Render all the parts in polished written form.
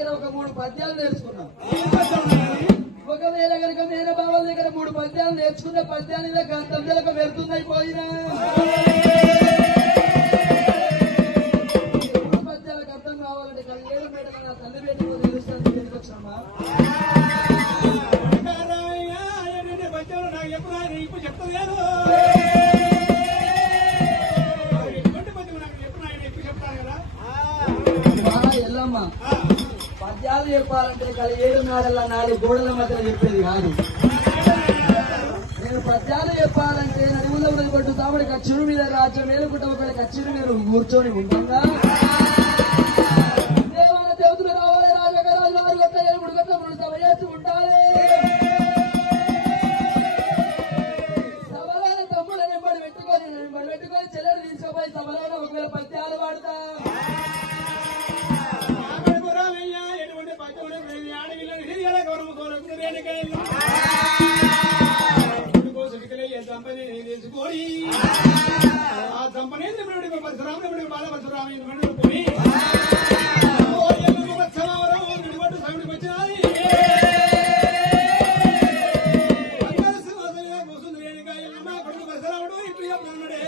దగ్గర ఒక 3 పద్యాలు నేర్చుకున్నాం. ఒకవేళ కనుక మేన బావల దగ్గర 3 పద్యాలు నేర్చుకున్న పద్యాలు గంటలకు వెళ్తుందైపోయినా పద్యాలకు అర్థం కావాలంటే కళ్ళేరు మేడల నా తల్లి పెట్టి తెలుస్తాను ఎందుకు వచ్చామా ఇప్పుడు చెప్తలేదు ఎల్లమ్మ పద్యాలు చెప్పాలంటే కలి 7 నాడల 4 గోడల మధ్య చెప్పేది కాదు. నేను పద్యాలు చెప్పాలంటే నడువుల్లో ఉన్నది కొట్టు తామడి కచ్చుడు మీద రాజ్యం మేలుకుంటే ఒకటి కచ్చుడు మీరు కూర్చొని ఉండంగా దేవాల దేవతలు రావాలి రాజగరాజు 6 గంటల 7 గంటల మనం సభ చేసి ఉండాలి. సభలో తమ్ముడు నింబడి పెట్టుకొని చెల్లెలు తీసుకుపోయి సభలో ఒకవేళ పద్యాలు పాడతా తీసుకొని ఆ సంపనే పరశురాముడు బాల పరశురాము పోయి పరశురాముడు ఇప్పుడు చెప్తున్నాడే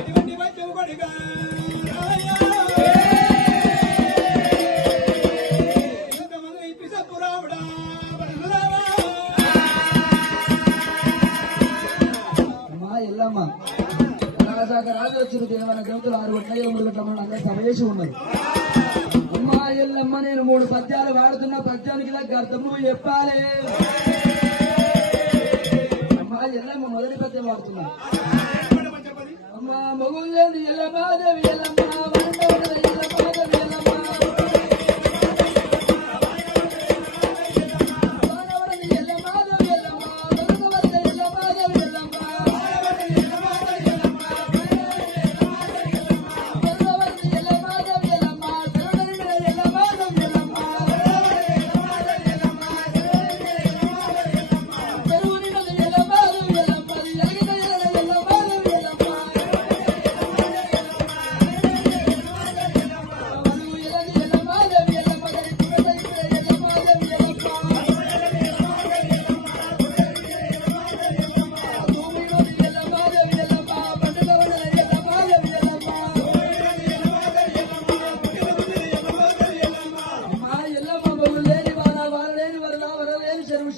ఎటువంటి వచ్చవు కొడుగా ఎల్లమ్మ రాజు వచ్చిన దేవన గంతులు 6 గంటల 7 గంటల అందరూ సభ చేసి ఉన్నారు. అమ్మా ఎల్లమ్మ నేను 3 పద్యాలు వాడుతున్న పద్యానికి అర్థం నువ్వు చెప్పాలి. అమ్మా ఎల్లమ్మ మొదటి పద్యం వాడుతున్నా. అమ్మా మొగుళ్ళేది ఎల్లమ్మాదేవి ఎల్లమ్మ ఎల్లమ్మాదేవి ఎల్లమ్మ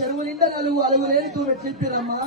చెరువు నిండా 4 అలుగు లేని తూర చెప్పిరమ్మా.